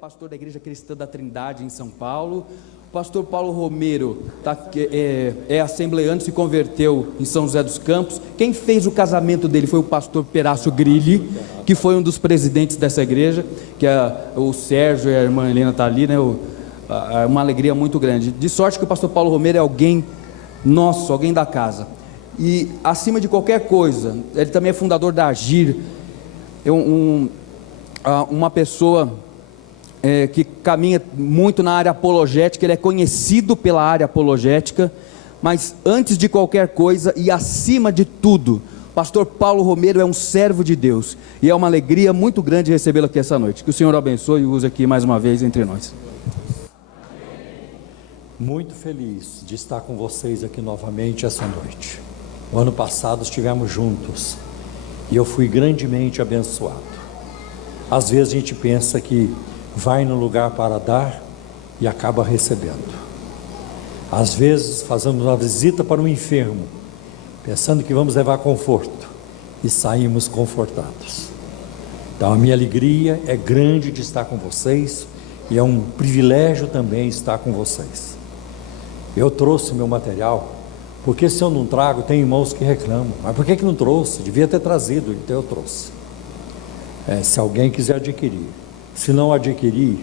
pastor da Igreja Cristã da Trindade em São Paulo. O pastor Paulo Romero é assembleano, se converteu em São José dos Campos. Quem fez o casamento dele foi o pastor Perácio Grilli, que foi um dos presidentes dessa igreja, que o Sérgio e a irmã Helena estão ali, né? Uma alegria muito grande. De sorte que o pastor Paulo Romero é alguém nosso, alguém da casa. E acima de qualquer coisa, ele também é fundador da Agir, uma pessoa que caminha muito na área apologética. Ele é conhecido pela área apologética, mas antes de qualquer coisa e acima de tudo, pastor Paulo Romero é um servo de Deus, e é uma alegria muito grande recebê-lo aqui essa noite. Que o Senhor abençoe e use aqui mais uma vez entre nós. Muito feliz de estar com vocês aqui novamente essa noite. O ano passado estivemos juntos e eu fui grandemente abençoado. Às vezes a gente pensa que vai no lugar para dar e acaba recebendo. Às vezes fazemos uma visita para um enfermo, pensando que vamos levar conforto, e saímos confortados. Então a minha alegria é grande de estar com vocês, e é um privilégio também estar com vocês. Eu trouxe meu material, porque se eu não trago, tem irmãos que reclamam, mas por que não trouxe? Devia ter trazido. Então eu trouxe. Se alguém quiser adquirir, se não adquirir,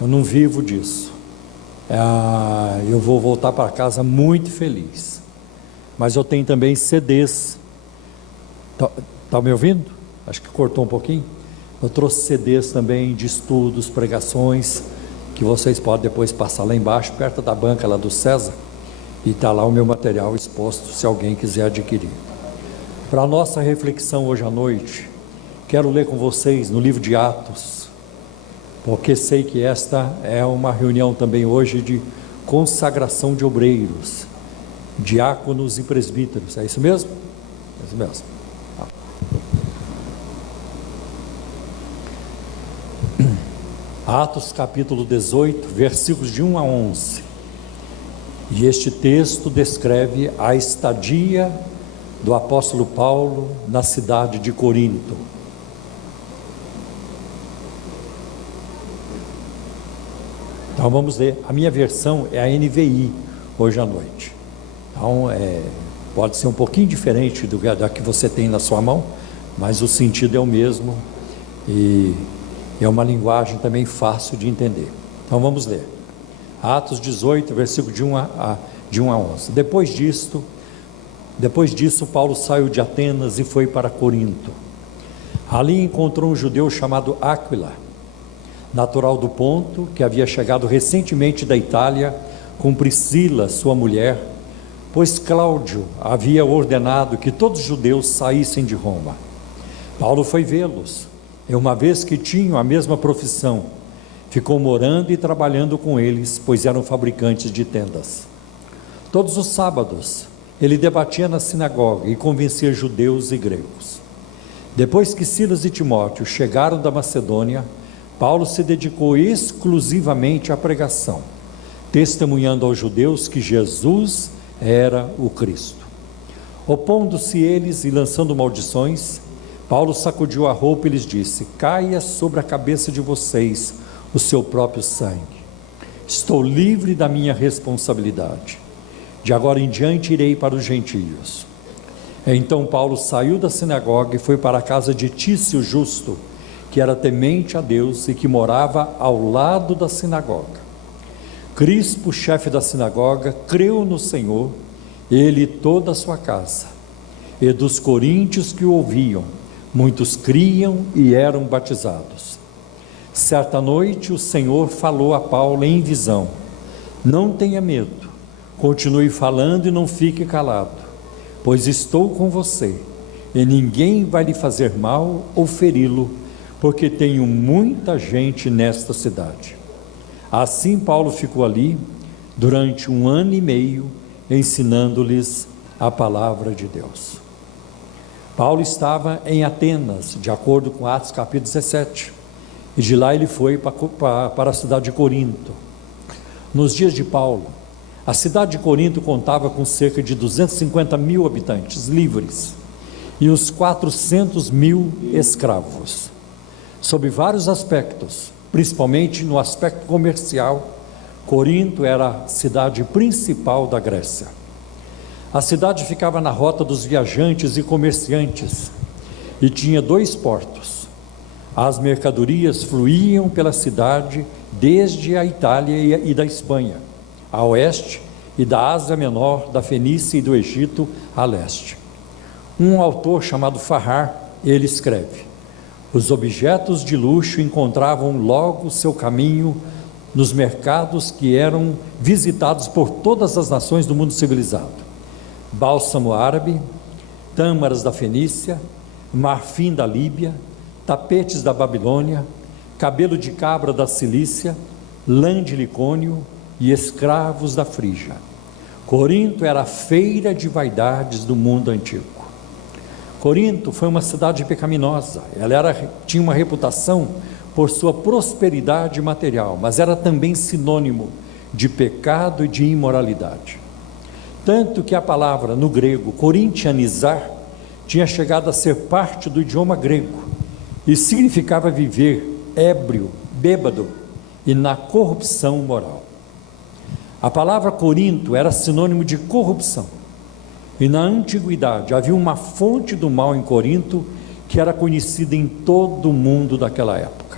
eu não vivo disso. Eu vou voltar para casa muito feliz. Mas eu tenho também CDs. Está me ouvindo? Acho que cortou um pouquinho. Eu trouxe CDs também de estudos, pregações, que vocês podem depois passar lá embaixo, perto da banca lá do César, e está lá o meu material exposto, se alguém quiser adquirir. Para a nossa reflexão hoje à noite, quero ler com vocês no livro de Atos, porque sei que esta é uma reunião também hoje de consagração de obreiros, diáconos e presbíteros. É isso mesmo? É isso mesmo. Atos capítulo 18, versículos de 1 a 11. E este texto descreve a estadia do apóstolo Paulo na cidade de Corinto. Então vamos ler. A minha versão é a NVI hoje à noite. Então pode ser um pouquinho diferente da que você tem na sua mão, mas o sentido é o mesmo e é uma linguagem também fácil de entender. Então vamos ler. Atos 18, versículo de 1 a 11. Depois disso, Paulo saiu de Atenas e foi para Corinto. Ali encontrou um judeu chamado Áquila, natural do Ponto, que havia chegado recentemente da Itália com Priscila, sua mulher, pois Cláudio havia ordenado que todos os judeus saíssem de Roma. Paulo foi vê-los, e uma vez que tinham a mesma profissão, ficou morando e trabalhando com eles, pois eram fabricantes de tendas. Todos os sábados, ele debatia na sinagoga e convencia judeus e gregos. Depois que Silas e Timóteo chegaram da Macedônia, Paulo se dedicou exclusivamente à pregação, testemunhando aos judeus que Jesus era o Cristo. Opondo-se eles e lançando maldições, Paulo sacudiu a roupa e lhes disse: caia sobre a cabeça de vocês o seu próprio sangue. Estou livre da minha responsabilidade. De agora em diante irei para os gentios. Então Paulo saiu da sinagoga e foi para a casa de Tício Justo, que era temente a Deus e que morava ao lado da sinagoga. Crispo, chefe da sinagoga, creu no Senhor, ele e toda a sua casa. E dos coríntios que o ouviam, muitos criam e eram batizados. Certa noite o Senhor falou a Paulo em visão: não tenha medo, continue falando e não fique calado, pois estou com você, e ninguém vai lhe fazer mal ou feri-lo, porque tenho muita gente nesta cidade. Assim Paulo ficou ali durante 1 ano e meio, ensinando-lhes a palavra de Deus. Paulo estava em Atenas, de acordo com Atos capítulo 17, e de lá ele foi para a cidade de Corinto. Nos dias de Paulo, a cidade de Corinto contava com cerca de 250 mil habitantes livres e uns 400 mil escravos. Sob vários aspectos, principalmente no aspecto comercial. Corinto era a cidade principal da Grécia. A cidade ficava na rota dos viajantes e comerciantes e tinha 2 portos. As mercadorias fluíam pela cidade desde a Itália e da Espanha, a oeste, e da Ásia Menor, da Fenícia e do Egito, a leste. Um autor chamado Farrar, ele escreve: os objetos de luxo encontravam logo seu caminho nos mercados que eram visitados por todas as nações do mundo civilizado. Bálsamo árabe, tâmaras da Fenícia, marfim da Líbia, tapetes da Babilônia, cabelo de cabra da Cilícia, lã de Licônio e escravos da Frígia. Corinto era a feira de vaidades do mundo antigo. Corinto foi uma cidade pecaminosa. Ela tinha uma reputação por sua prosperidade material, mas era também sinônimo de pecado e de imoralidade. Tanto que a palavra no grego corintianizar tinha chegado a ser parte do idioma grego e significava viver ébrio, bêbado e na corrupção moral. A palavra Corinto era sinônimo de corrupção. E na antiguidade havia uma fonte do mal em Corinto que era conhecida em todo o mundo daquela época.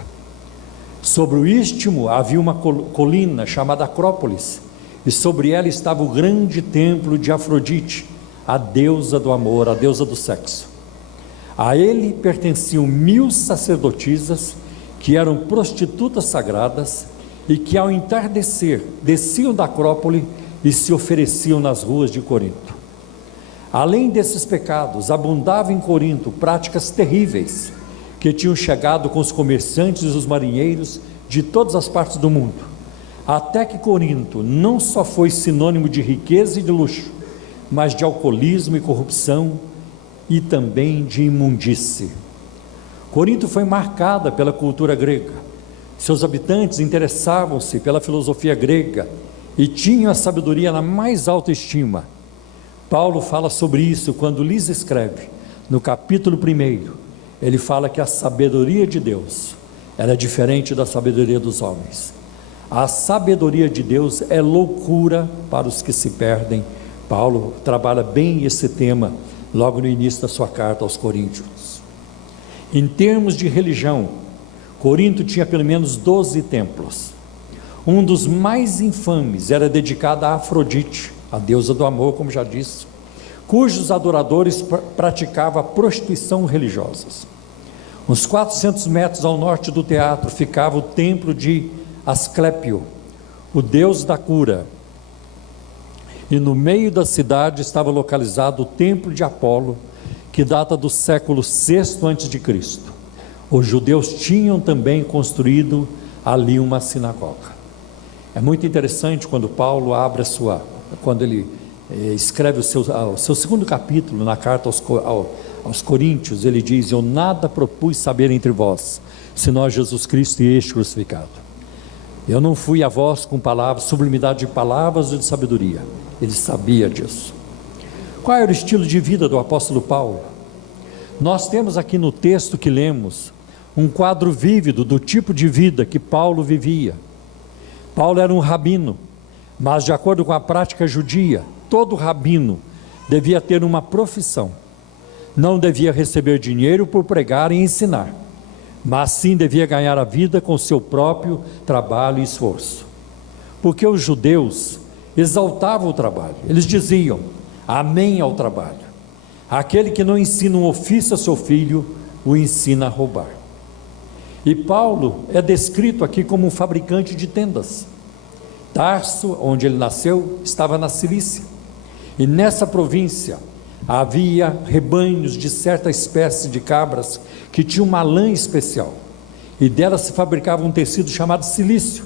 Sobre o istmo havia uma colina chamada Acrópolis, e sobre ela estava o grande templo de Afrodite, a deusa do amor, a deusa do sexo. A ele pertenciam 1000 sacerdotisas, que eram prostitutas sagradas, e que ao entardecer desciam da Acrópole e se ofereciam nas ruas de Corinto. Além desses pecados, abundavam em Corinto práticas terríveis, que tinham chegado com os comerciantes e os marinheiros de todas as partes do mundo, até que Corinto não só foi sinônimo de riqueza e de luxo, mas de alcoolismo e corrupção e também de imundície. Corinto foi marcada pela cultura grega. Seus habitantes interessavam-se pela filosofia grega e tinham a sabedoria na mais alta estima. Paulo fala sobre isso quando lhes escreve, no capítulo 1, ele fala que a sabedoria de Deus, ela é diferente da sabedoria dos homens. A sabedoria de Deus é loucura para os que se perdem. Paulo trabalha bem esse tema logo no início da sua carta aos Coríntios. Em termos de religião, Corinto tinha pelo menos 12 templos. Um dos mais infames era dedicado a Afrodite, a deusa do amor, como já disse, cujos adoradores praticavam prostituição religiosa. Uns 400 metros ao norte do teatro ficava o templo de Asclépio, o deus da cura, e no meio da cidade estava localizado o templo de Apolo, que data do século VI a.C. Os judeus tinham também construído ali uma sinagoga. É muito interessante quando Paulo abre quando ele escreve o seu segundo capítulo na carta aos Coríntios, ele diz: eu nada propus saber entre vós, senão Jesus Cristo e este crucificado. Eu não fui a vós com palavras, sublimidade de palavras ou de sabedoria. Ele sabia disso. Qual era o estilo de vida do apóstolo Paulo? Nós temos aqui no texto que lemos um quadro vívido do tipo de vida que Paulo vivia. Paulo era um rabino, mas de acordo com a prática judia, todo rabino devia ter uma profissão. Não devia receber dinheiro por pregar e ensinar, mas sim devia ganhar a vida com seu próprio trabalho e esforço. Porque os judeus exaltavam o trabalho. Eles diziam: amém ao trabalho. Aquele que não ensina um ofício a seu filho, o ensina a roubar. E Paulo é descrito aqui como um fabricante de tendas. Tarso, onde ele nasceu, estava na Cilícia, e nessa província havia rebanhos de certa espécie de cabras que tinham uma lã especial, e delas se fabricava um tecido chamado cilício,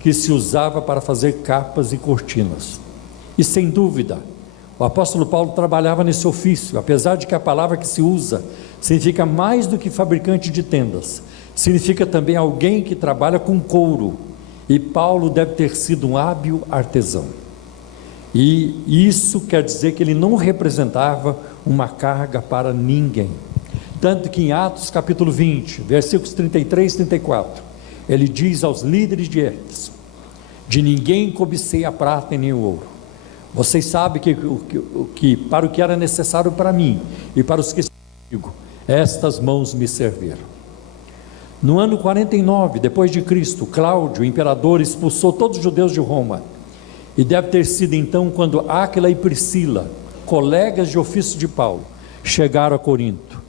que se usava para fazer capas e cortinas. E sem dúvida, o apóstolo Paulo trabalhava nesse ofício, apesar de que a palavra que se usa significa mais do que fabricante de tendas, significa também alguém que trabalha com couro, e Paulo deve ter sido um hábil artesão. E isso quer dizer que ele não representava uma carga para ninguém. Tanto que em Atos capítulo 20, versículos 33 e 34, ele diz aos líderes de Éfeso: de ninguém cobicei a prata e nem o ouro. Vocês sabem que para o que era necessário para mim e para os que estão comigo, estas mãos me serviram. No ano 49 depois de Cristo, Cláudio, o imperador, expulsou todos os judeus de Roma, e deve ter sido então quando Áquila e Priscila, colegas de ofício de Paulo, chegaram a Corinto,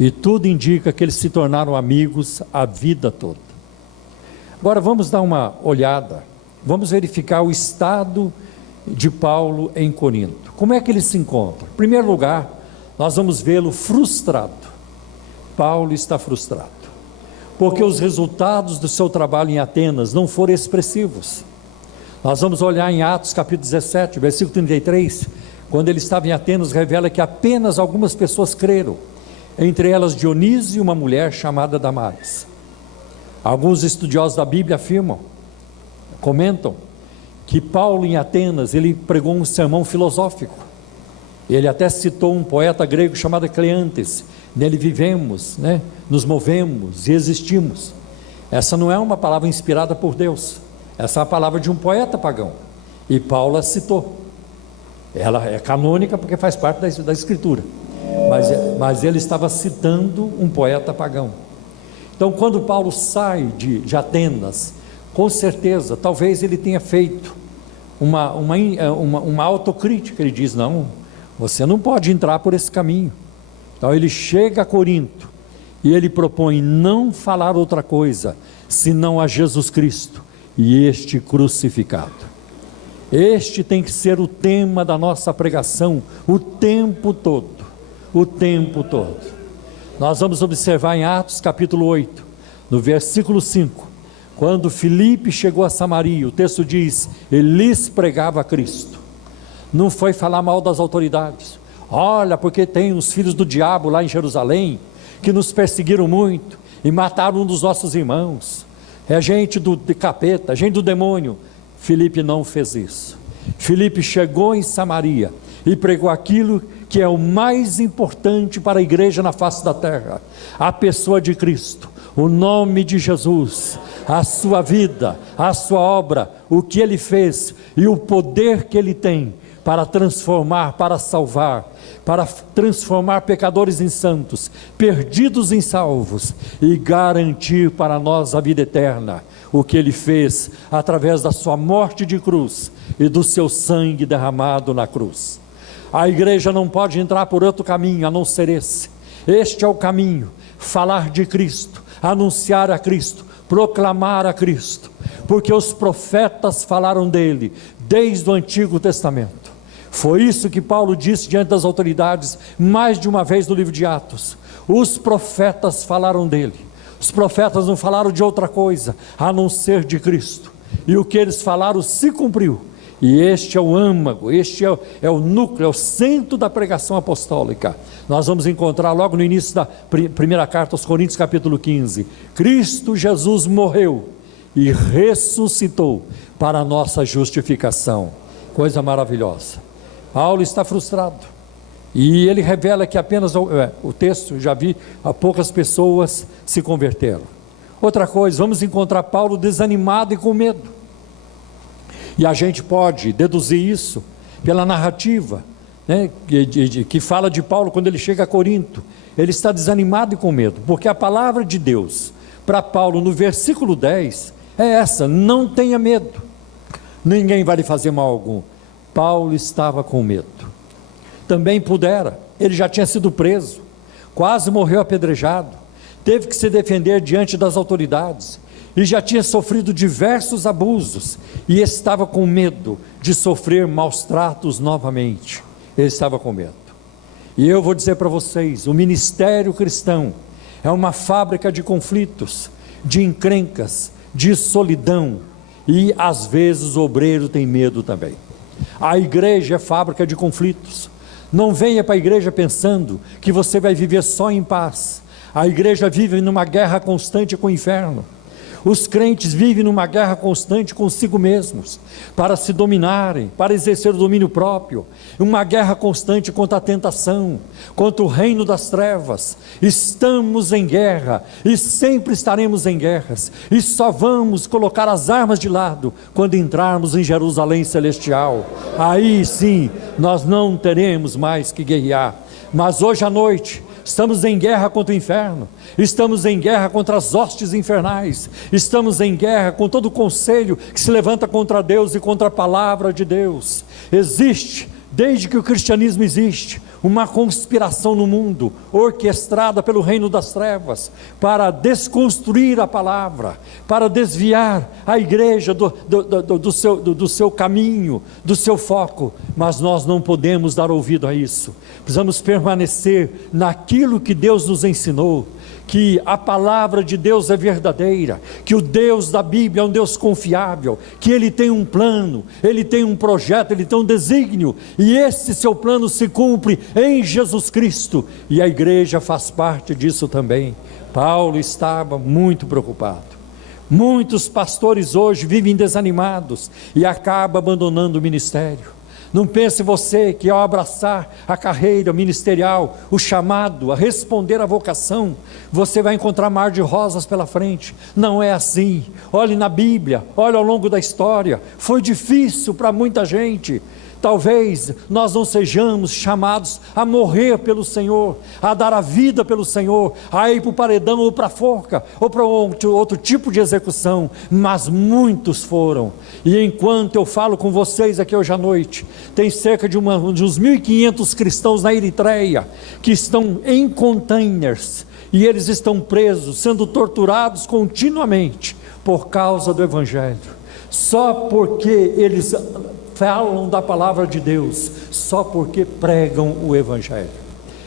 e tudo indica que eles se tornaram amigos a vida toda. Agora vamos dar uma olhada, vamos verificar o estado de Paulo em Corinto. Como é que ele se encontra? Em primeiro lugar, nós vamos vê-lo frustrado. Paulo está frustrado, porque os resultados do seu trabalho em Atenas não foram expressivos. Nós vamos olhar em Atos capítulo 17, versículo 33, quando ele estava em Atenas, revela que apenas algumas pessoas creram, entre elas Dionísio e uma mulher chamada Damaris. Alguns estudiosos da Bíblia afirmam, comentam, que Paulo em Atenas, ele pregou um sermão filosófico. Ele até citou um poeta grego chamado Cleantes: nele vivemos, nos movemos e existimos. Essa não é uma palavra inspirada por Deus, essa é a palavra de um poeta pagão, e Paulo a citou. Ela é canônica porque faz parte da escritura, mas ele estava citando um poeta pagão. Então, quando Paulo sai de Atenas, com certeza, talvez ele tenha feito uma autocrítica. Ele diz: não, você não pode entrar por esse caminho. Então ele chega a Corinto e ele propõe não falar outra coisa senão a Jesus Cristo e este crucificado. Este tem que ser o tema da nossa pregação o tempo todo, o tempo todo. Nós vamos observar em Atos capítulo 8, no versículo 5, quando Filipe chegou a Samaria, o texto diz: ele lhes pregava a Cristo. Não foi falar mal das autoridades. Olha, porque tem os filhos do diabo lá em Jerusalém, que nos perseguiram muito, e mataram um dos nossos irmãos. É gente do capeta, gente do demônio. Filipe não fez isso. Filipe chegou em Samaria e pregou aquilo que é o mais importante para a igreja na face da terra: a pessoa de Cristo, o nome de Jesus, a sua vida, a sua obra, o que ele fez e o poder que ele tem para transformar, para salvar, para transformar pecadores em santos, perdidos em salvos, e garantir para nós a vida eterna. O que ele fez através da sua morte de cruz e do seu sangue derramado na cruz. A igreja não pode entrar por outro caminho a não ser esse. Este é o caminho: falar de Cristo, anunciar a Cristo, proclamar a Cristo, porque os profetas falaram dele desde o Antigo Testamento. Foi isso que Paulo disse diante das autoridades mais de uma vez no livro de Atos: os profetas falaram dele. Os profetas não falaram de outra coisa a não ser de Cristo, e o que eles falaram se cumpriu. E este é o âmago, este é o núcleo, é o centro da pregação apostólica. Nós vamos encontrar logo no início da primeira carta aos Coríntios capítulo 15, Cristo Jesus morreu e ressuscitou para a nossa justificação. Coisa maravilhosa. Paulo está frustrado, e ele revela que apenas, o texto, já vi, poucas pessoas se converteram. Outra coisa, vamos encontrar Paulo desanimado e com medo, e a gente pode deduzir isso pela narrativa, que fala de Paulo quando ele chega a Corinto. Ele está desanimado e com medo, porque a palavra de Deus para Paulo no versículo 10 é essa: não tenha medo, ninguém vai lhe fazer mal algum. Paulo estava com medo. Também pudera, ele já tinha sido preso, quase morreu apedrejado, teve que se defender diante das autoridades, e já tinha sofrido diversos abusos, e estava com medo de sofrer maus tratos novamente. Ele estava com medo. E eu vou dizer para vocês: o ministério cristão é uma fábrica de conflitos, de encrencas, de solidão, e às vezes o obreiro tem medo também. A igreja é fábrica de conflitos. Não venha para a igreja pensando que você vai viver só em paz. A igreja vive numa guerra constante com o inferno. Os crentes vivem numa guerra constante consigo mesmos, para se dominarem, para exercer o domínio próprio, uma guerra constante contra a tentação, contra o reino das trevas. Estamos em guerra e sempre estaremos em guerras, e só vamos colocar as armas de lado quando entrarmos em Jerusalém celestial. Aí sim, nós não teremos mais que guerrear. Mas hoje à noite, estamos em guerra contra o inferno, estamos em guerra contra as hostes infernais, estamos em guerra com todo o conselho que se levanta contra Deus e contra a palavra de Deus. Existe, desde que o cristianismo existe, uma conspiração no mundo, orquestrada pelo reino das trevas, para desconstruir a palavra, para desviar a igreja do seu caminho, do seu foco. Mas nós não podemos dar ouvido a isso. Precisamos permanecer naquilo que Deus nos ensinou, que a palavra de Deus é verdadeira, que o Deus da Bíblia é um Deus confiável, que Ele tem um plano, Ele tem um projeto, Ele tem um desígnio, e esse seu plano se cumpre em Jesus Cristo, e a igreja faz parte disso também. Paulo estava muito preocupado. Muitos pastores hoje vivem desanimados e acabam abandonando o ministério. Não pense você que ao abraçar a carreira ministerial, o chamado a responder à vocação, você vai encontrar mar de rosas pela frente. Não é assim. Olhe na Bíblia, olhe ao longo da história, foi difícil para muita gente. Talvez nós não sejamos chamados a morrer pelo Senhor, a dar a vida pelo Senhor, a ir para o paredão ou para a forca, ou para outro tipo de execução, mas muitos foram. E enquanto eu falo com vocês aqui hoje à noite, tem cerca de uns 1.500 cristãos na Eritreia, que estão em containers, e eles estão presos, sendo torturados continuamente, por causa do Evangelho, só porque eles falam da palavra de Deus, só porque pregam o Evangelho.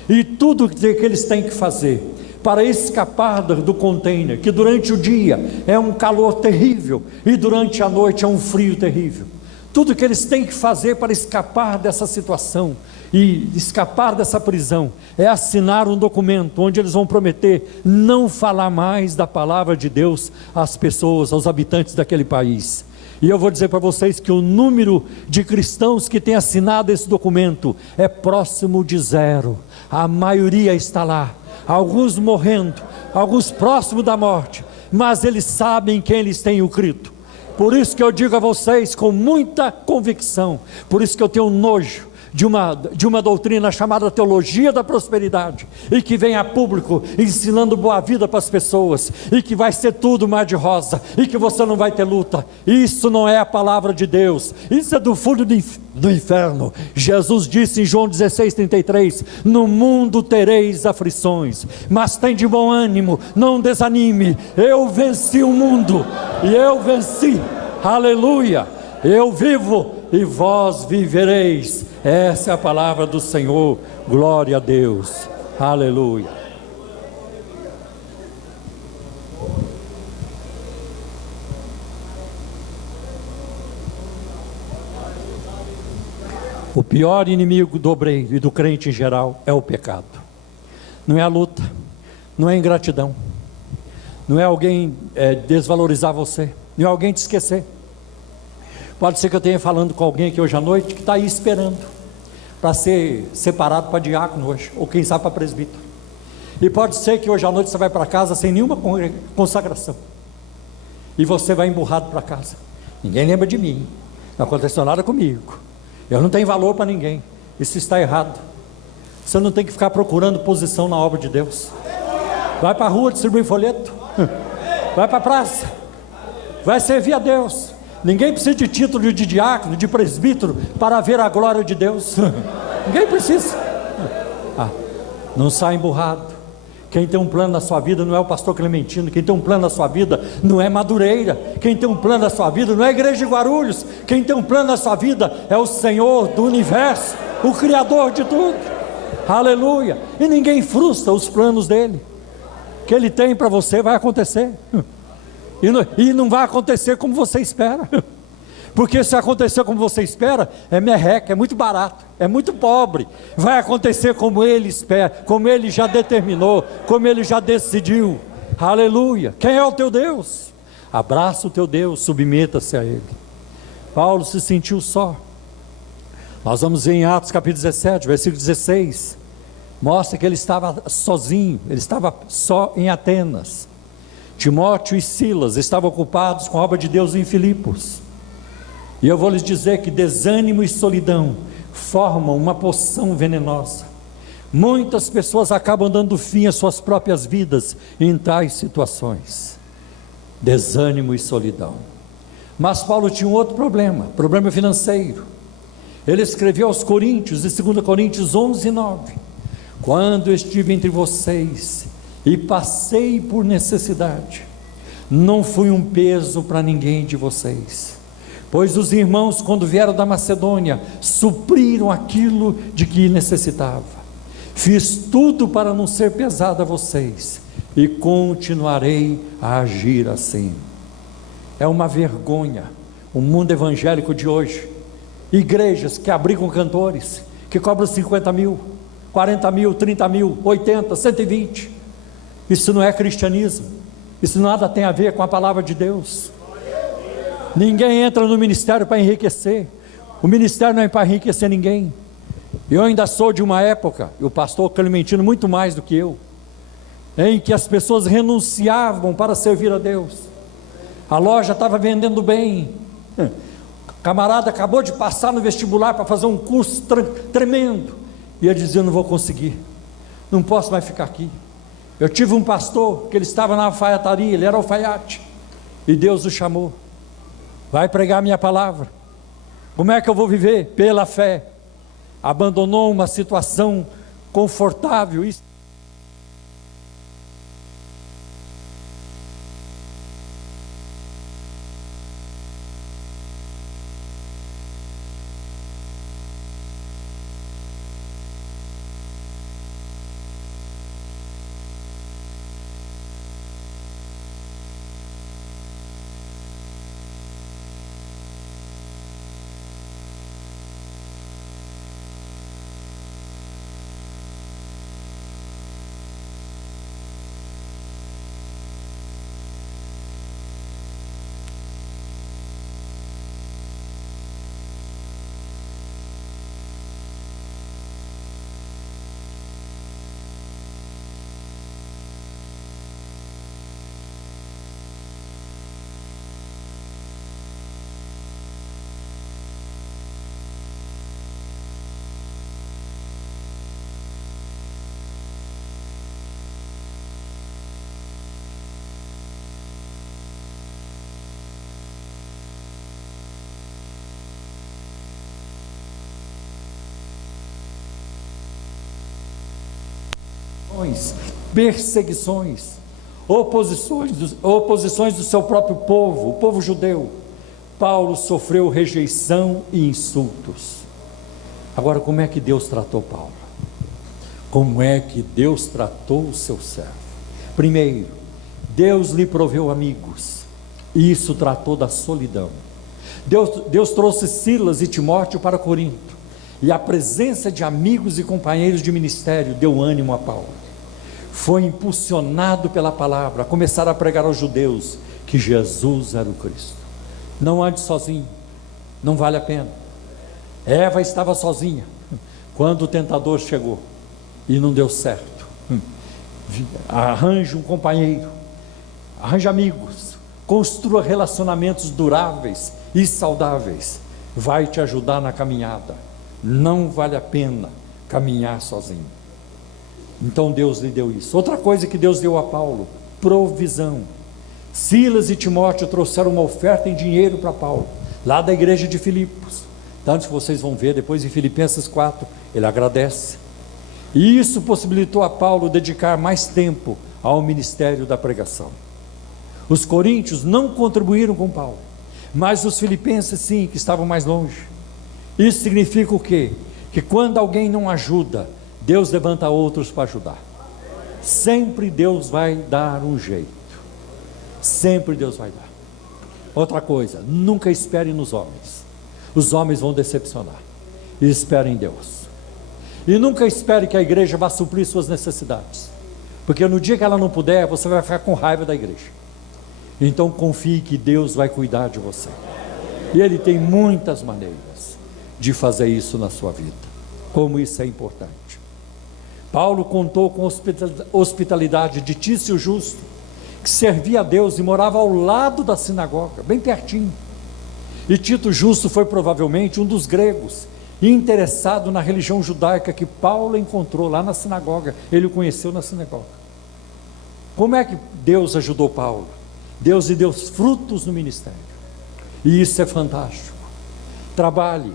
E tudo que eles têm que fazer para escapar do container, que durante o dia é um calor terrível e durante a noite é um frio terrível, tudo que eles têm que fazer para escapar dessa situação e escapar dessa prisão é assinar um documento onde eles vão prometer não falar mais da palavra de Deus às pessoas, aos habitantes daquele país. E eu vou dizer para vocês que o número de cristãos que tem assinado esse documento é próximo de zero. A maioria está lá, alguns morrendo, alguns próximos da morte, mas eles sabem quem eles têm o Cristo. Por isso que eu digo a vocês com muita convicção, por isso que eu tenho nojo de uma doutrina chamada teologia da prosperidade, e que vem a público ensinando boa vida para as pessoas, e que vai ser tudo mar de rosa, e que você não vai ter luta. Isso não é a palavra de Deus, isso é do fundo do inferno. Jesus disse em João 16:33, no mundo tereis aflições, mas tem de bom ânimo, não desanime, eu venci o mundo, e eu venci, aleluia, eu vivo e vós vivereis. Essa é a palavra do Senhor, glória a Deus, aleluia. O pior inimigo do obreiro e do crente em geral é o pecado. Não é a luta, não é a ingratidão, não é alguém desvalorizar você, não é alguém te esquecer. Pode ser que eu tenha falando com alguém aqui hoje à noite que está aí esperando para ser separado para diácono hoje, ou quem sabe para presbítero. E pode ser que hoje à noite você vai para casa sem nenhuma consagração, e você vai emburrado para casa. Ninguém lembra de mim, não aconteceu nada comigo, eu não tenho valor para ninguém. Isso está errado. Você não tem que ficar procurando posição na obra de Deus. Vai para a rua distribuir folheto, vai para a praça, vai servir a Deus. Ninguém precisa de título de diácono, de presbítero, para ver a glória de Deus. Ninguém precisa. Não sai emburrado. Quem tem um plano na sua vida não é o pastor Clementino. Quem tem um plano na sua vida não é Madureira. Quem tem um plano na sua vida não é a igreja de Guarulhos. Quem tem um plano na sua vida é o Senhor do universo, o Criador de tudo. Aleluia. E ninguém frustra os planos dele. O que ele tem para você vai acontecer. E não vai acontecer como você espera, porque se acontecer como você espera, é merreca, é muito barato, é muito pobre. Vai acontecer como ele espera, como ele já determinou, como ele já decidiu. Aleluia. Quem é o teu Deus? abraça o teu Deus, submeta-se a Ele. Paulo se sentiu só. Nós vamos ver em Atos capítulo 17, versículo 16, mostra que ele estava sozinho, ele estava só em Atenas. Timóteo e Silas estavam ocupados com a obra de Deus em Filipos. E eu vou lhes dizer que desânimo e solidão formam uma poção venenosa. Muitas pessoas acabam dando fim às suas próprias vidas em tais situações. Desânimo e solidão. Mas Paulo tinha um outro problema financeiro. Ele escreveu aos Coríntios, em 2 Coríntios 11, 9: quando estive entre vocês e passei por necessidade, não fui um peso para ninguém de vocês, pois os irmãos, quando vieram da Macedônia, supriram aquilo de que necessitava. Fiz tudo para não ser pesado a vocês, e continuarei a agir assim. É uma vergonha o mundo evangélico de hoje, igrejas que abrigam cantores, que cobram 50 mil, 40 mil, 30 mil, 80, 120, isso não é cristianismo, isso nada tem a ver com a palavra de Deus. Ninguém entra no ministério para enriquecer, o ministério não é para enriquecer ninguém. Eu ainda sou de uma época, e o pastor Clementino muito mais do que eu, em que as pessoas renunciavam para servir a Deus. A loja estava vendendo bem, o camarada acabou de passar no vestibular para fazer um curso tremendo, e ele dizia: eu não vou conseguir, não posso mais ficar aqui. Eu tive um pastor que ele estava na alfaiataria, ele era alfaiate, e Deus o chamou: vai pregar a minha palavra. Como é que eu vou viver? Pela fé. Abandonou uma situação confortável e perseguições, oposições do seu próprio povo, o povo judeu. Paulo sofreu rejeição e insultos. Agora, como é que Deus tratou Paulo? Como é que Deus tratou o seu servo? Primeiro, Deus lhe proveu amigos, e isso tratou da solidão. Deus trouxe Silas e Timóteo para Corinto, e a presença de amigos e companheiros de ministério deu ânimo a Paulo. Foi impulsionado pela palavra a começar a pregar aos judeus que Jesus era o Cristo. Não ande sozinho, não vale a pena. Eva estava sozinha quando o tentador chegou e não deu certo. Arranje um companheiro, arranje amigos, construa relacionamentos duráveis e saudáveis, vai te ajudar na caminhada. Não vale a pena caminhar sozinho. Então Deus lhe deu isso. Outra coisa que Deus deu a Paulo: provisão. Silas e Timóteo trouxeram uma oferta em dinheiro para Paulo, lá da igreja de Filipos. Tanto que vocês vão ver depois em Filipenses 4, ele agradece. E isso possibilitou a Paulo dedicar mais tempo ao ministério da pregação. Os coríntios não contribuíram com Paulo, mas os filipenses sim, que estavam mais longe. Isso significa o quê? Que quando alguém não ajuda, Deus levanta outros para ajudar. Sempre Deus vai dar um jeito. Sempre Deus vai dar. Outra coisa, nunca espere nos homens. Os homens vão decepcionar. E espere em Deus. E nunca espere que a igreja vá suprir suas necessidades. Porque no dia que ela não puder, você vai ficar com raiva da igreja. Então confie que Deus vai cuidar de você. E Ele tem muitas maneiras de fazer isso na sua vida. Como isso é importante. Paulo contou com a hospitalidade de Tício Justo, que servia a Deus e morava ao lado da sinagoga, bem pertinho. E Tito Justo foi provavelmente um dos gregos interessado na religião judaica que Paulo encontrou lá na sinagoga. Ele o conheceu na sinagoga. Como é que Deus ajudou Paulo? Deus lhe deu frutos no ministério. E isso é fantástico. Trabalhe,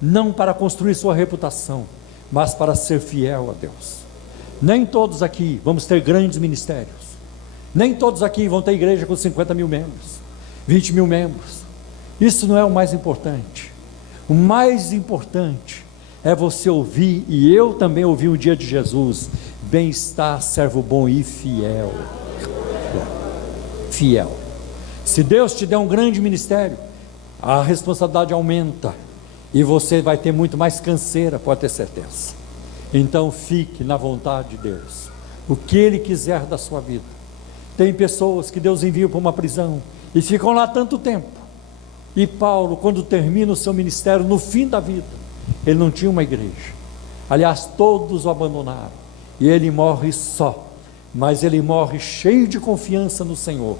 não para construir sua reputação, mas para ser fiel a Deus. Nem todos aqui vamos ter grandes ministérios. Nem todos aqui vão ter igreja com 50 mil membros, 20 mil membros. Isso não é o mais importante. O mais importante é você ouvir, e eu também ouvi um dia de Jesus: bem-estar, servo bom e fiel. Fiel. Se Deus te der um grande ministério, a responsabilidade aumenta e você vai ter muito mais canseira, pode ter certeza. Então fique na vontade de Deus, o que Ele quiser da sua vida. Tem pessoas que Deus envia para uma prisão e ficam lá tanto tempo. E Paulo, quando termina o seu ministério, no fim da vida, ele não tinha uma igreja. Aliás, todos o abandonaram. E ele morre só. Mas ele morre cheio de confiança no Senhor.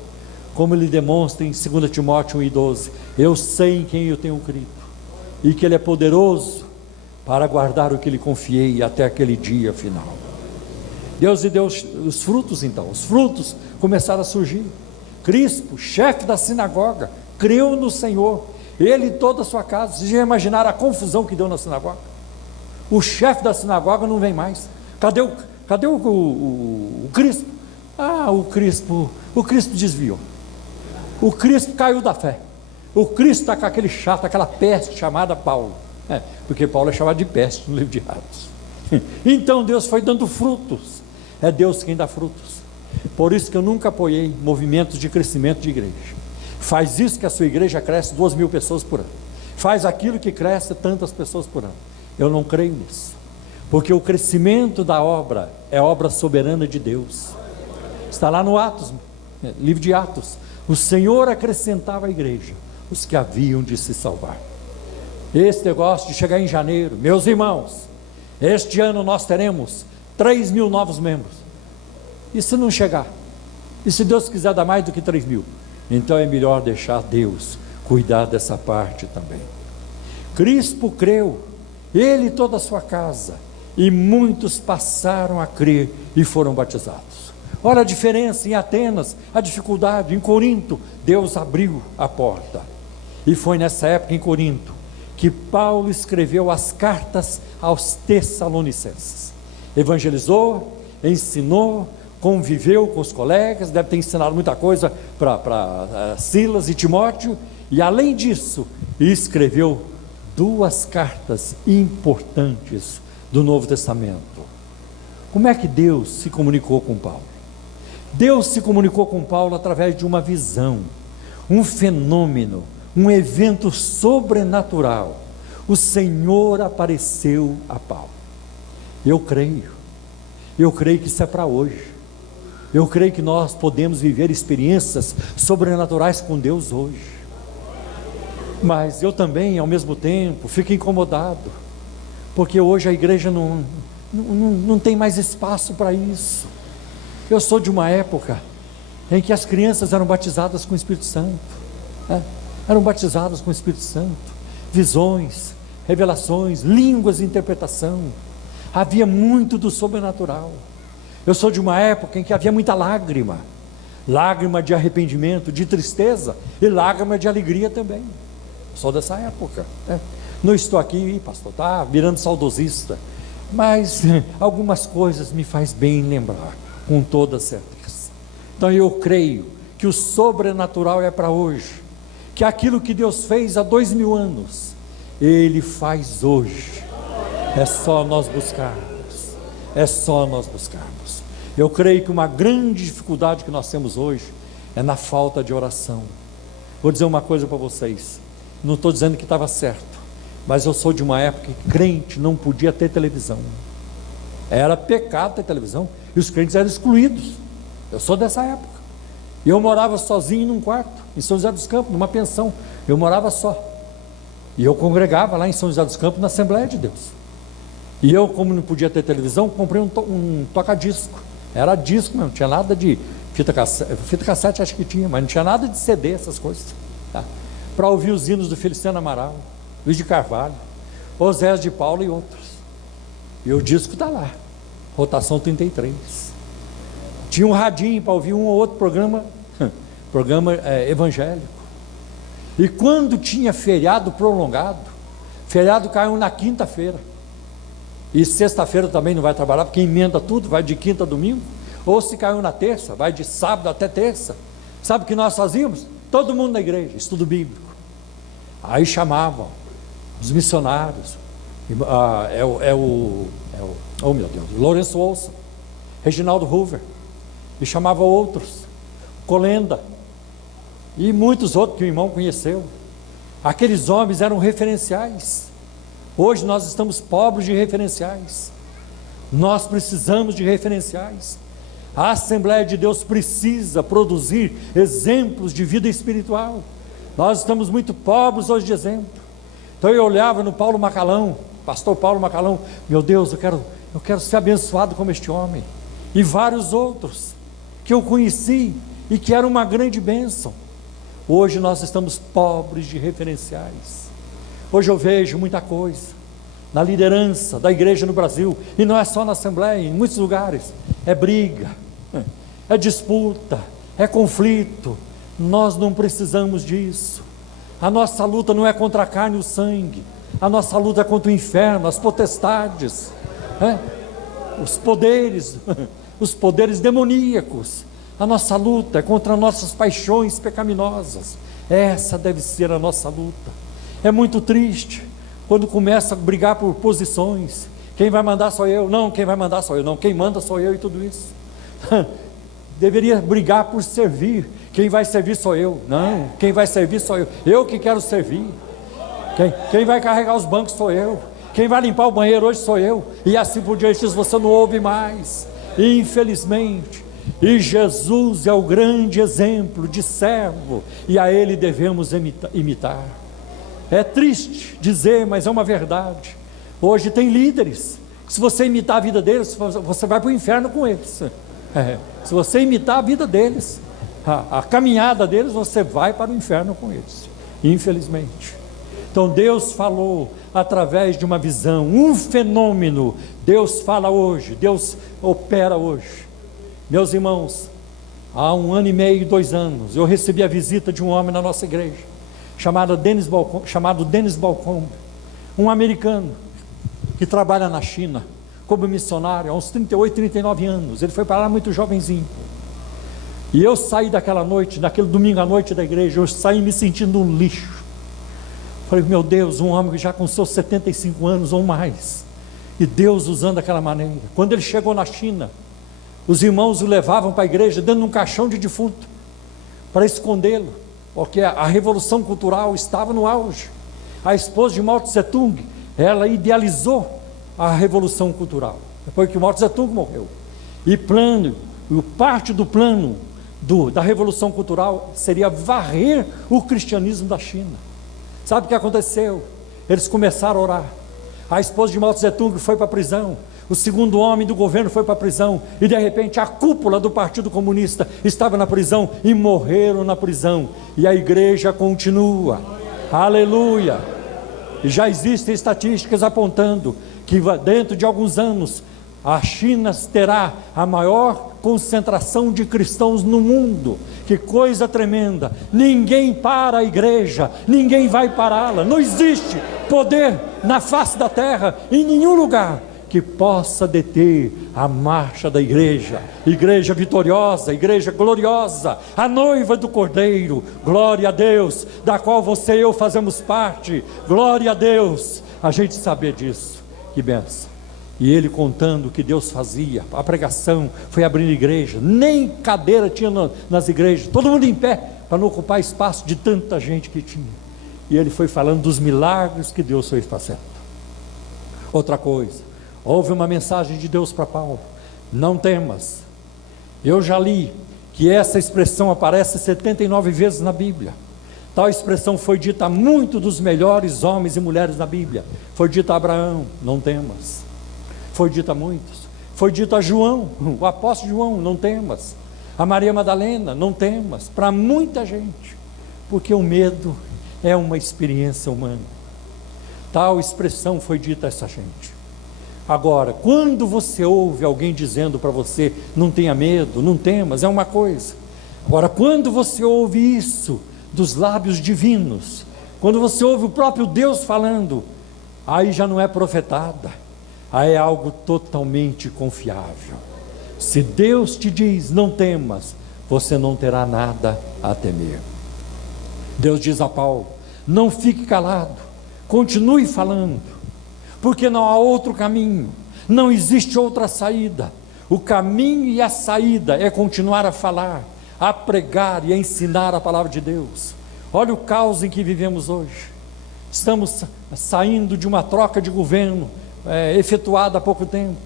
Como ele demonstra em 2 Timóteo 1,12. Eu sei em quem eu tenho crido. E que Ele é poderoso para guardar o que lhe confiei até aquele dia final. Deus lhe deu os frutos então. Os frutos começaram a surgir. Crispo, chefe da sinagoga, creu no Senhor, ele e toda a sua casa. Vocês já imaginaram a confusão que deu na sinagoga? O chefe da sinagoga não vem mais. Cadê o Crispo? O Crispo desviou. O Crispo caiu da fé. O Crispo está com aquele chato, aquela peste chamada Paulo. Porque Paulo é chamado de peste no livro de Atos. Então Deus foi dando frutos. É Deus quem dá frutos. Por isso que eu nunca apoiei movimentos de crescimento de igreja. Faz isso que a sua igreja cresce 2.000 pessoas por ano. Faz aquilo que cresce tantas pessoas por ano. Eu não creio nisso. Porque o crescimento da obra é obra soberana de Deus. Está lá no Atos, livro de Atos. O Senhor acrescentava à igreja os que haviam de se salvar. Esse negócio de chegar em janeiro, meus irmãos, este ano nós teremos 3.000 novos membros. E se não chegar? E se Deus quiser dar mais do que 3.000? Então é melhor deixar Deus cuidar dessa parte também. Crispo creu, ele e toda a sua casa, e muitos passaram a crer e foram batizados. Olha a diferença em Atenas, a dificuldade. Em Corinto, Deus abriu a porta. E foi nessa época em Corinto que Paulo escreveu as cartas aos Tessalonicenses. Evangelizou, ensinou, conviveu com os colegas, deve ter ensinado muita coisa para Silas e Timóteo, e além disso, escreveu 2 cartas importantes do Novo Testamento. Como é que Deus se comunicou com Paulo? Deus se comunicou com Paulo através de uma visão, um fenômeno, um evento sobrenatural. O Senhor apareceu a Paulo. Eu creio que isso é para hoje. Eu creio que nós podemos viver experiências sobrenaturais com Deus hoje. Mas eu também, ao mesmo tempo, fico incomodado, porque hoje a igreja não tem mais espaço para isso. Eu sou de uma época em que as crianças eram batizadas com o Espírito Santo, eram batizadas com o Espírito Santo, visões, revelações, línguas e interpretação. Havia muito do sobrenatural. Eu sou de uma época em que havia muita lágrima de arrependimento, de tristeza, e lágrima de alegria também. Sou dessa época. Não estou aqui, pastor, virando saudosista, mas algumas coisas me faz bem lembrar, com toda certeza. Então eu creio que o sobrenatural é para hoje, que aquilo que Deus fez há 2.000 anos, Ele faz hoje. É só nós buscarmos. Eu creio que uma grande dificuldade que nós temos hoje é na falta de oração. Vou dizer uma coisa para vocês, não estou dizendo que estava certo, mas eu sou de uma época que crente não podia ter televisão. Era pecado ter televisão, e os crentes eram excluídos. Eu sou dessa época. E eu morava sozinho num quarto, em São José dos Campos, numa pensão. Eu morava só. E eu congregava lá em São José dos Campos, na Assembleia de Deus. E eu, como não podia ter televisão, comprei um toca-disco. Era disco mesmo, não tinha nada de fita cassete acho que tinha, mas não tinha nada de CD, essas coisas. Tá? Para ouvir os hinos do Feliciano Amaral, Luiz de Carvalho, Oséias de Paulo e outros. E o disco está lá, rotação 33. Tinha um radinho para ouvir um ou outro programa evangélico. E quando tinha feriado prolongado, feriado caiu na quinta-feira, e sexta-feira também não vai trabalhar, porque emenda tudo, vai de quinta a domingo, ou se caiu na terça, vai de sábado até terça. Sabe o que nós fazíamos? Todo mundo na igreja, estudo bíblico. Aí chamavam os missionários, oh meu Deus, Lourenço Olson, Reginaldo Hoover, e chamava outros, Colenda, e muitos outros que o irmão conheceu. Aqueles homens eram referenciais. Hoje nós estamos pobres de referenciais. Nós precisamos de referenciais. A Assembleia de Deus precisa produzir exemplos de vida espiritual. Nós estamos muito pobres hoje de exemplo. Então eu olhava no Paulo Macalão, pastor Paulo Macalão, meu Deus, eu quero ser abençoado como este homem. E vários outros que eu conheci e que eram uma grande bênção. Hoje nós estamos pobres de referenciais. Hoje eu vejo muita coisa na liderança da igreja no Brasil, e não é só na Assembleia, em muitos lugares, é briga, é disputa, é conflito. Nós não precisamos disso. A nossa luta não é contra a carne e o sangue, a nossa luta é contra o inferno, as potestades, os poderes demoníacos. A nossa luta é contra nossas paixões pecaminosas. Essa deve ser a nossa luta. É muito triste quando começa a brigar por posições. Quem vai mandar sou eu, não, quem vai mandar sou eu, não, quem manda sou eu, e tudo isso. Deveria brigar por servir. Quem vai servir sou eu, não, quem vai servir sou eu que quero servir. Quem vai carregar os bancos sou eu, quem vai limpar o banheiro hoje sou eu, e assim por diante. Você não ouve mais, infelizmente. E Jesus é o grande exemplo de servo, e a Ele devemos imitar. É triste dizer, mas é uma verdade. Hoje tem líderes, se você imitar a vida deles, você vai para o inferno com eles. Se você imitar a vida deles, a caminhada deles, você vai para o inferno com eles, infelizmente. Então Deus falou através de uma visão, um fenômeno. Deus fala hoje, Deus opera hoje. Meus irmãos, há 1 ano e meio, 2 anos, eu recebi a visita de um homem na nossa igreja, chamado Dennis Balcombe, um americano que trabalha na China como missionário há uns 38, 39 anos. Ele foi para lá muito jovenzinho. E eu saí daquela noite, naquele domingo à noite da igreja, eu saí me sentindo um lixo. Falei, meu Deus, um homem que já com seus 75 anos ou mais, e Deus usando daquela maneira. Quando ele chegou na China, os irmãos o levavam para a igreja dentro de um caixão de defunto, para escondê-lo, porque a revolução cultural estava no auge. A esposa de Mao Tse Tung, ela idealizou a revolução cultural, depois que Mao Tse Tung morreu. E parte do plano da revolução cultural seria varrer o cristianismo da China. Sabe o que aconteceu? Eles começaram a orar. A esposa de Mao Tse Tung foi para a prisão, o segundo homem do governo foi para a prisão, e de repente a cúpula do Partido Comunista estava na prisão e morreram na prisão, e a igreja continua. Aleluia! E já existem estatísticas apontando que dentro de alguns anos a China terá a maior concentração de cristãos no mundo. Que coisa tremenda! Ninguém para a igreja, ninguém vai pará-la. Não existe poder na face da terra, em nenhum lugar, que possa deter a marcha da igreja. Igreja vitoriosa, igreja gloriosa, a noiva do Cordeiro. Glória a Deus, da qual você e eu fazemos parte. Glória a Deus, a gente saber disso. Que benção. E ele contando o que Deus fazia, a pregação, foi abrindo igreja, nem cadeira tinha nas igrejas, todo mundo em pé, para não ocupar espaço de tanta gente que tinha. E ele foi falando dos milagres que Deus foi fazendo. Outra coisa, houve uma mensagem de Deus para Paulo: não temas. Eu já li que essa expressão aparece 79 vezes na Bíblia. Tal expressão foi dita a muitos dos melhores homens e mulheres da Bíblia. Foi dita a Abraão, não temas. Foi dita a muitos. Foi dita a João, o apóstolo João, não temas. A Maria Madalena, não temas. Para muita gente, porque o medo é uma experiência humana. Tal expressão foi dita a essa gente. Agora, quando você ouve alguém dizendo para você, não tenha medo, não temas, é uma coisa. Agora, quando você ouve isso dos lábios divinos, quando você ouve o próprio Deus falando, aí já não é profetada, aí é algo totalmente confiável. Se Deus te diz, não temas, você não terá nada a temer. Deus diz a Paulo, não fique calado, continue falando, porque não há outro caminho, não existe outra saída. O caminho e a saída é continuar a falar, a pregar e a ensinar a palavra de Deus. Olha o caos em que vivemos hoje. Estamos saindo de uma troca de governo efetuada há pouco tempo.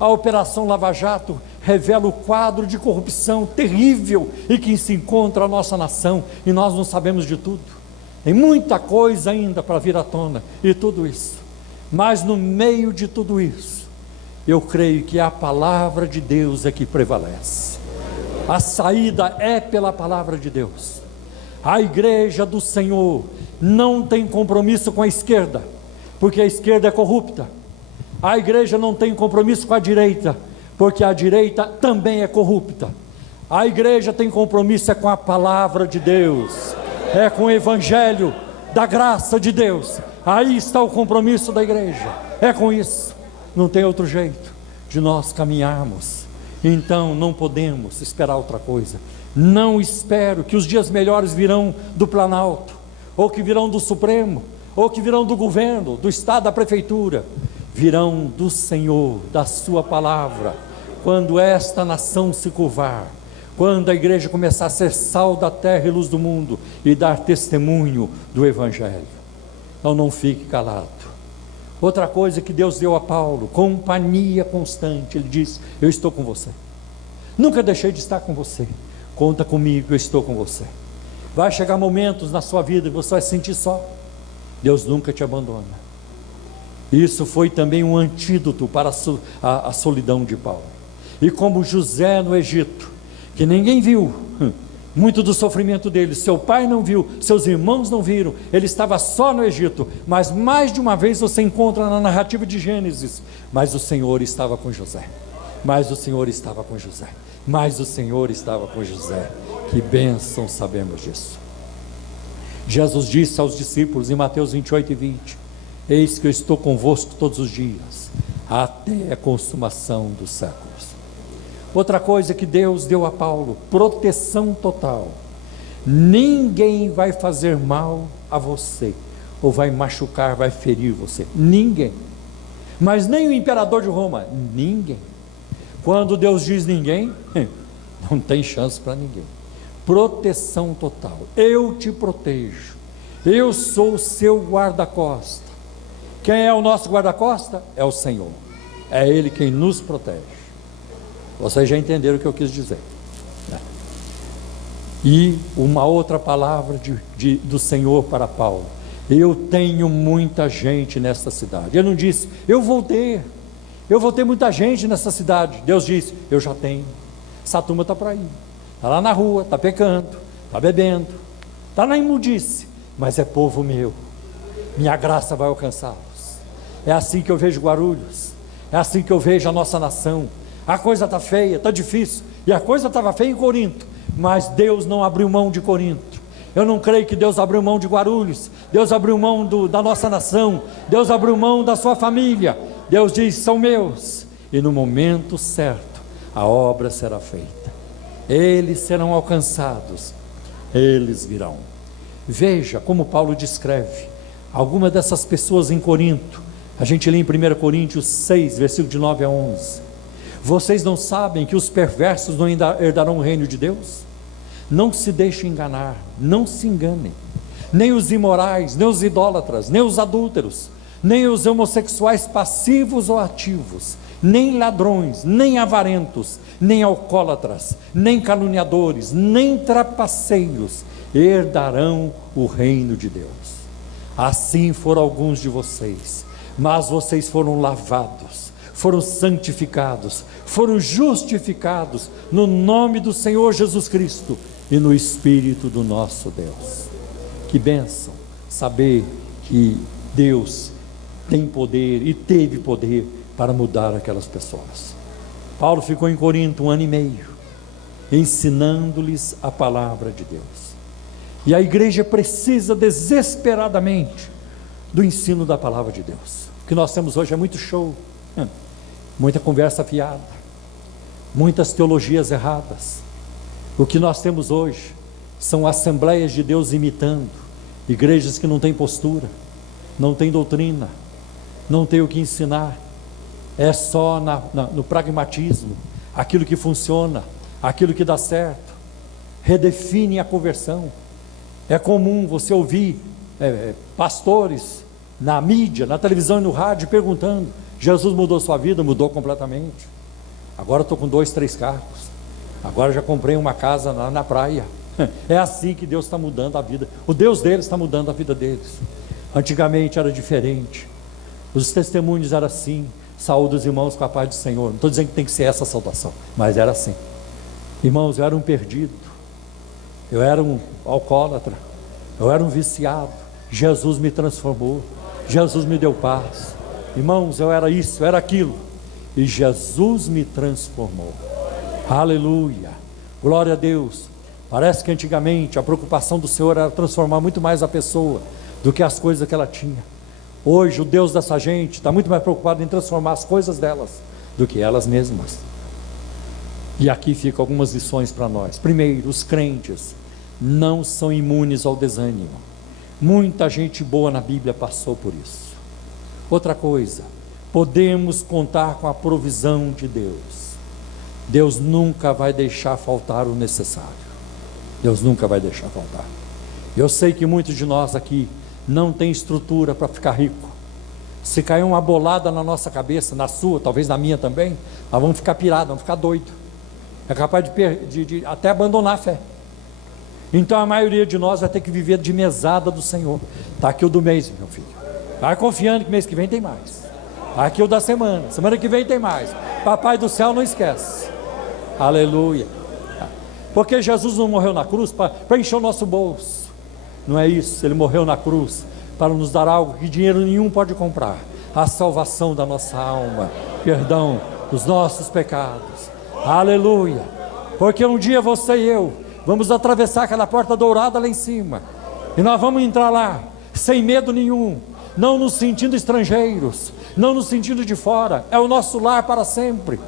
A Operação Lava Jato revela o quadro de corrupção terrível em que se encontra a nossa nação, e nós não sabemos de tudo. Tem muita coisa ainda para vir à tona, e tudo isso. Mas no meio de tudo isso, eu creio que a palavra de Deus é que prevalece. A saída é pela palavra de Deus. A igreja do Senhor não tem compromisso com a esquerda, porque a esquerda é corrupta. A igreja não tem compromisso com a direita, porque a direita também é corrupta. A igreja tem compromisso com a palavra de Deus, é com o evangelho da graça de Deus. Aí está o compromisso da igreja, é com isso. Não tem outro jeito de nós caminharmos. Então não podemos esperar outra coisa. Não espero que os dias melhores virão do Planalto, ou que virão do Supremo, ou que virão do governo, do Estado, da Prefeitura. Virão do Senhor, da sua palavra, quando esta nação se curvar, quando a igreja começar a ser sal da terra e luz do mundo, e dar testemunho do Evangelho. Então não fique calado. Outra coisa que Deus deu a Paulo, companhia constante. Ele disse, eu estou com você, nunca deixei de estar com você, conta comigo, eu estou com você. Vai chegar momentos na sua vida que você vai se sentir só, Deus nunca te abandona. Isso foi também um antídoto para a solidão de Paulo. E como José no Egito, que ninguém viu muito do sofrimento dele, seu pai não viu, seus irmãos não viram, ele estava só no Egito, mas mais de uma vez você encontra na narrativa de Gênesis, mas o Senhor estava com José, mas o Senhor estava com José, mas o Senhor estava com José. Que bênção sabemos disso. Jesus disse aos discípulos em Mateus 28:20, eis que eu estou convosco todos os dias, até a consumação dos séculos. Outra coisa que Deus deu a Paulo, proteção total. Ninguém vai fazer mal a você, ou vai machucar, vai ferir você, ninguém. Mas nem o imperador de Roma, ninguém. Quando Deus diz ninguém, não tem chance para ninguém. Proteção total, eu te protejo, eu sou o seu guarda-costa. Quem é o nosso guarda-costa? É o Senhor, é Ele quem nos protege. Vocês já entenderam o que eu quis dizer, né? E uma outra palavra do Senhor para Paulo, eu tenho muita gente nesta cidade. Ele não disse, eu vou ter muita gente nessa cidade. Deus disse, eu já tenho. Essa turma está por aí, está lá na rua, está pecando, está bebendo, está na imundice, mas é povo meu, minha graça vai alcançá-los. É assim que eu vejo Guarulhos, é assim que eu vejo a nossa nação. A coisa está feia, está difícil, e a coisa estava feia em Corinto, mas Deus não abriu mão de Corinto. Eu não creio que Deus abriu mão de Guarulhos, Deus abriu mão da nossa nação, Deus abriu mão da sua família. Deus diz, são meus, e no momento certo a obra será feita, eles serão alcançados, eles virão. Veja como Paulo descreve algumas dessas pessoas em Corinto. A gente lê em 1 Coríntios 6, versículo de 9 a 11. Vocês não sabem que os perversos não herdarão o reino de Deus? Não se deixem enganar, não se enganem. Nem os imorais, nem os idólatras, nem os adúlteros, nem os homossexuais passivos ou ativos, nem ladrões, nem avarentos, nem alcoólatras, nem caluniadores, nem trapaceiros herdarão o reino de Deus. Assim foram alguns de vocês, mas vocês foram lavados, foram santificados, foram justificados no nome do Senhor Jesus Cristo e no Espírito do nosso Deus. Que bênção saber que Deus tem poder e teve poder para mudar aquelas pessoas. Paulo ficou em Corinto 1 ano e meio, ensinando-lhes a palavra de Deus. E a igreja precisa desesperadamente do ensino da palavra de Deus. O que nós temos hoje é muito show, muita conversa fiada, muitas teologias erradas. O que nós temos hoje são assembleias de Deus imitando, igrejas que não têm postura, não têm doutrina, não têm o que ensinar, é só no pragmatismo, aquilo que funciona, aquilo que dá certo, redefine a conversão. É comum você ouvir pastores na mídia, na televisão e no rádio perguntando: Jesus mudou sua vida? Mudou completamente. Agora estou com 2, 3 carros, agora já comprei uma casa na praia. É assim que Deus está mudando a vida. O Deus deles está mudando a vida deles. Antigamente era diferente, os testemunhos eram assim: saúde os irmãos com a paz do Senhor. Não estou dizendo que tem que ser essa saudação, mas era assim. Irmãos, eu era um perdido, eu era um alcoólatra, eu era um viciado. Jesus me transformou, Jesus me deu paz. Irmãos, eu era isso, eu era aquilo, e Jesus me transformou. Aleluia, glória a Deus. Parece que antigamente a preocupação do Senhor era transformar muito mais a pessoa do que as coisas que ela tinha. Hoje o Deus dessa gente está muito mais preocupado em transformar as coisas delas do que elas mesmas. E aqui ficam algumas lições para nós. Primeiro, os crentes não são imunes ao desânimo. Muita gente boa na Bíblia passou por isso. Outra coisa, podemos contar com a provisão de Deus. Deus nunca vai deixar faltar o necessário. Deus nunca vai deixar faltar. Eu sei que muitos de nós aqui não tem estrutura para ficar rico. Se cair uma bolada na nossa cabeça, na sua, talvez na minha também, nós vamos ficar pirados, vamos ficar doidos. É capaz de até abandonar a fé. Então a maioria de nós vai ter que viver de mesada do Senhor. Está aqui o do mês, meu filho. Vai confiando que mês que vem tem mais. Está aqui o da semana, semana que vem tem mais. Papai do céu não esquece. Aleluia. Porque Jesus não morreu na cruz para encher o nosso bolso. Não é isso, Ele morreu na cruz para nos dar algo que dinheiro nenhum pode comprar: a salvação da nossa alma, perdão dos nossos pecados. Aleluia. Porque um dia você e eu vamos atravessar aquela porta dourada lá em cima, e nós vamos entrar lá sem medo nenhum, não nos sentindo estrangeiros, não nos sentindo de fora. É o nosso lar para sempre.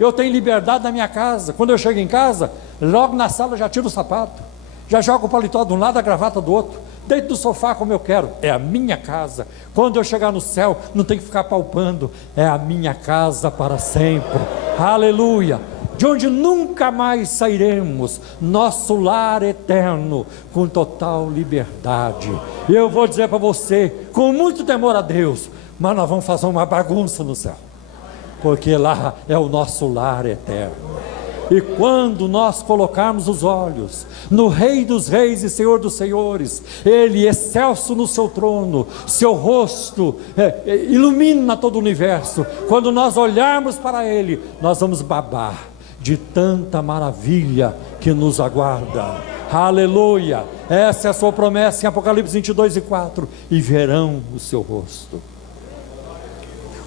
Eu tenho liberdade na minha casa. Quando eu chego em casa, logo na sala já tiro o sapato, já jogo o paletó de um lado, a gravata do outro, deito no sofá como eu quero. É a minha casa. Quando eu chegar no céu, não tem que ficar palpando. É a minha casa para sempre. Aleluia. De onde nunca mais sairemos, nosso lar eterno, com total liberdade. E eu vou dizer para você, com muito temor a Deus, mas nós vamos fazer uma bagunça no céu, porque lá é o nosso lar eterno. E quando nós colocarmos os olhos no Rei dos Reis e Senhor dos Senhores, Ele excelso no seu trono, seu rosto ilumina todo o universo. Quando nós olharmos para Ele, nós vamos babar de tanta maravilha que nos aguarda. Aleluia. Essa é a sua promessa em Apocalipse 22:4. E verão o seu rosto.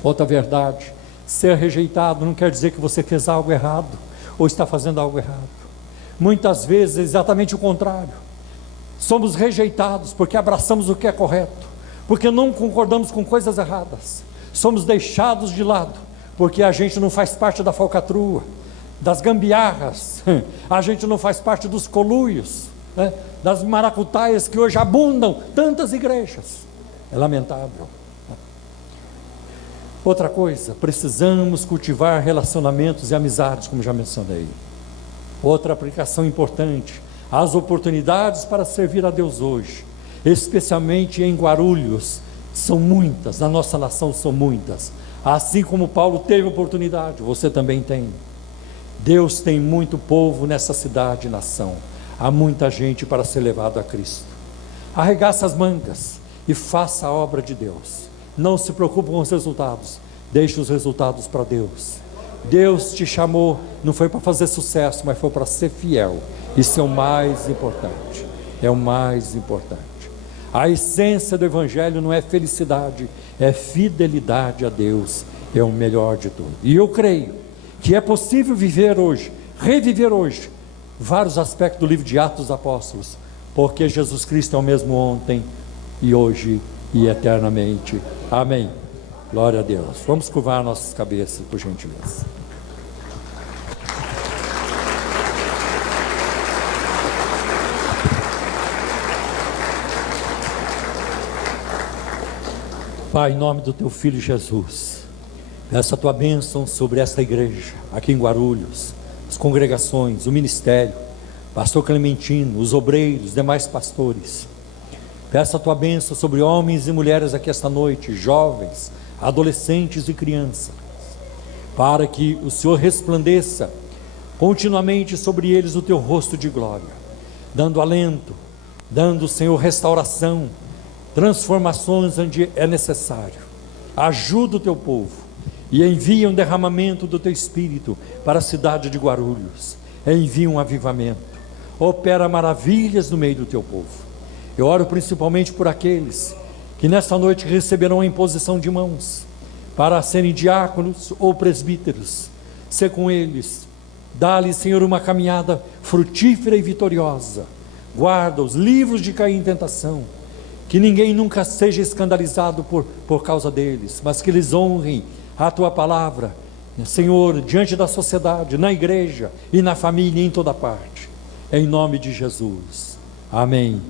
Outra verdade: ser rejeitado não quer dizer que você fez algo errado ou está fazendo algo errado. Muitas vezes é exatamente o contrário. Somos rejeitados porque abraçamos o que é correto, porque não concordamos com coisas erradas. Somos deixados de lado porque a gente não faz parte da falcatrua, das gambiarras, a gente não faz parte dos coluios, né? Das maracutaias que hoje abundam tantas igrejas. É lamentável. Outra coisa, precisamos cultivar relacionamentos e amizades, como já mencionei. Outra aplicação importante: as oportunidades para servir a Deus hoje, especialmente em Guarulhos, são muitas, na nossa nação são muitas. Assim como Paulo teve oportunidade, você também tem. Deus tem muito povo nessa cidade e nação. Há muita gente para ser levado a Cristo. Arregaça as mangas e faça a obra de Deus. Não se preocupe com os resultados. Deixe os resultados para Deus. Deus te chamou, não foi para fazer sucesso, mas foi para ser fiel. Isso é o mais importante. É o mais importante. A essência do Evangelho não é felicidade, é fidelidade a Deus. É o melhor de tudo. E eu creio que é possível viver hoje, reviver hoje, vários aspectos do livro de Atos dos Apóstolos, porque Jesus Cristo é o mesmo ontem e hoje e eternamente. Amém. Glória a Deus. Vamos curvar nossas cabeças, por gentileza. Pai, em nome do teu Filho Jesus, peço a tua bênção sobre esta igreja, aqui em Guarulhos, as congregações, o ministério, pastor Clementino, os obreiros, os demais pastores. Peço a tua bênção sobre homens e mulheres aqui esta noite, jovens, adolescentes e crianças, para que o Senhor resplandeça continuamente sobre eles o teu rosto de glória, dando alento, dando, Senhor, restauração, transformações onde é necessário. Ajuda o teu povo e envia um derramamento do teu Espírito para a cidade de Guarulhos. Envia um avivamento, opera maravilhas no meio do teu povo. Eu oro principalmente por aqueles que nesta noite receberão a imposição de mãos para serem diáconos ou presbíteros. Ser com eles, dá-lhes, Senhor, uma caminhada frutífera e vitoriosa. Guarda os livros de cair em tentação, que ninguém nunca seja escandalizado por causa deles, mas que eles honrem a tua palavra, Senhor, diante da sociedade, na igreja e na família, em toda parte, em nome de Jesus. Amém.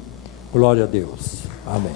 Glória a Deus. Amém.